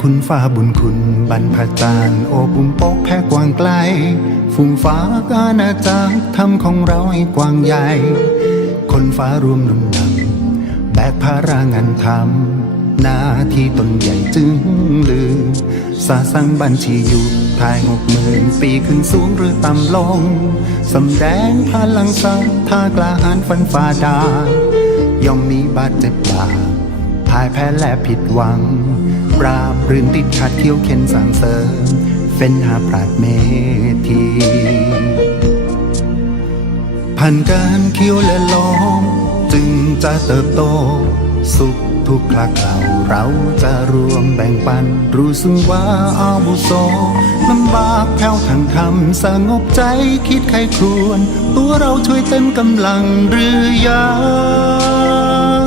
คุณฟ้าบุญคุณบรรพจารย์โอบุมปกแผ่กว้างไกลฝุ่งฟ้ากาณาจักรทำของเราให้กว้างใหญ่ คนฟ้ารวมนุนนำแบกภาระงานทำหน้าที่ตนใหญ่จึงลือ สาสังบัญชีอยู่ทายหกหมื่นปีขึ้นสูงหรือต่ำลงสำแดงพลังสัทธากล้าหาญฟันฝ่าดาย่อมมีบาดเจ็บบาปพ่ายแพ้และผิดหวัง ปราบรื่นติดขัดเที่ยวเข็นสร้างเสริมเฟ้นหาปราดเมธีผ่านการเคี้ยวและลองจึงจะเติบโต สุขทุกข์คลักเราเราจะรวมแบ่งปัน รู้ซึ่งว่าอาวุโสลำบากแผ่วทางธรรมสงบใจคิดใครครวน ตัวเราช่วยเต็มกำลังหรือยัง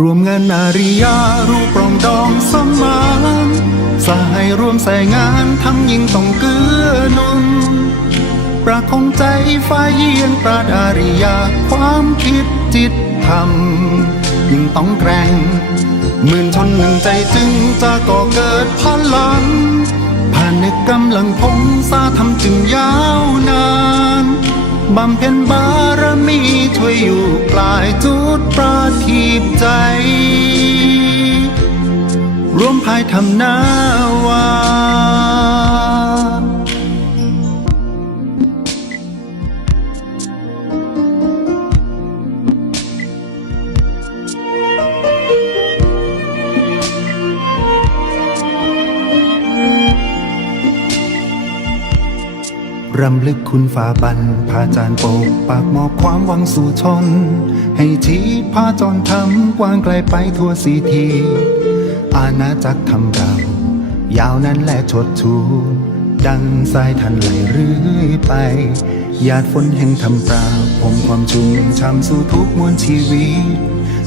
รวมงานอาริยารูปรองดองสมานสหายรวมใส่งานทำยิ่งต้องเกื้อหนุนประคองใจฝ่ายเยียนปราดอาริยาความคิดจิตธรรม ยิ่งต้องแกร่งหมื่นชนหนึ่งใจจึงจะก่อเกิดพลังผ่านนึกกำลังพงสาทำจึงยาวนานบำเพ็ญบารมีช่วยอยู่ปลาย ใจรวมภายทำหน้าวา รำลึกคุณฝ่าบันพาจานโปกปากมอบความหวังสู่ชน ให้ชีพาจรทำกว้างไกลไปทั่วสีที อาณาจักรทำเรายาวนั้นและชดชู ดังสายทันไหลเรื่อยไปหยาดฝนแห่งทำปราผมความชุ่มช่ำสู่ทุกมวลชีวิต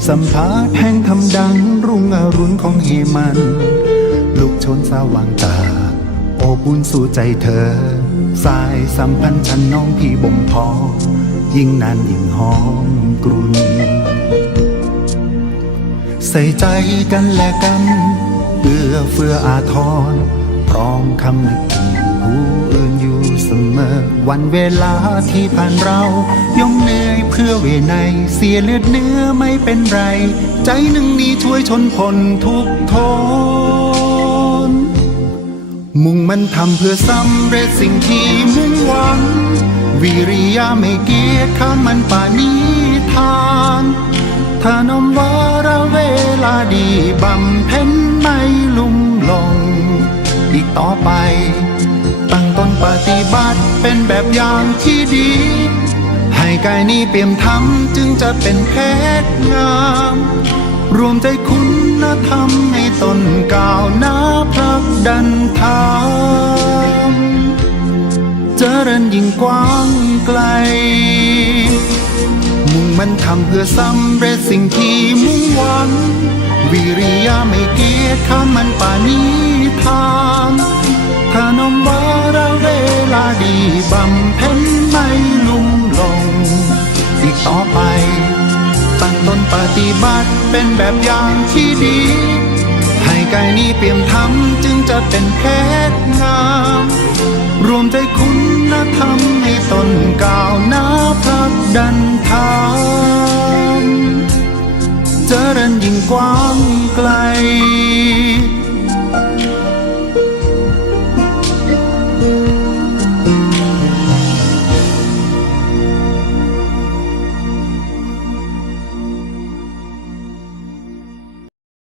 สัมภาษณ์แห่งทำดังรุ่งอรุณของเฮมัน ลูกชนสว่างตา อบอุ่นสู่ใจเธอ สายสัมพันธ์ฉันน้องพี่บ่มเพอ ยิ่งนานยิ่งหอมกรุ่น ใส่ใจกันและกันเอื้อเฟื้ออาทร พร้อมคำนึกถึงผู้อื่นอยู่เสมอ วันเวลาที่ผ่านเราย่อมเหนื่อยเพื่อเวไนยเสียเลือดเนื้อไม่เป็นไร ใจหนึ่งนี้ช่วยชนพลทุกโทน มุ่งมันทำเพื่อสำเร็จสิ่งที่มุ่งหวัง วิริยะไม่เกียจข้ามมันป่านิทานถ้านมวาระเวลาดีบำเพ็ญไม่ลุ่มหลง อีกต่อไป ตั้งตนปฏิบัติเป็นแบบอย่างที่ดี ให้กายนี้เปี่ยมธรรมจึงจะเป็นเพชรงาม รวมใจคุณธรรมให้ตนก้าวหน้า ดันทางเจริญยิ่งกว้างไกล มุ่งมันทำเพื่อสำเร็จสิ่งที่มุ่งหวัง วิริยะไม่เกียจข้ามมันป่านิทานถ้านมวาระเวลาดีบำเพ็ญไม่ลุ่มหลง อีกต่อไป ตั้งตนปฏิบัติเป็นแบบอย่างที่ดี ให้กายนี้เปี่ยมธรรมจึงจะเป็นเพชรงาม รวมใจคุณธรรมให้ตนก้าวหน้าพลักดันทางเจริญยิ่งกว้างไกล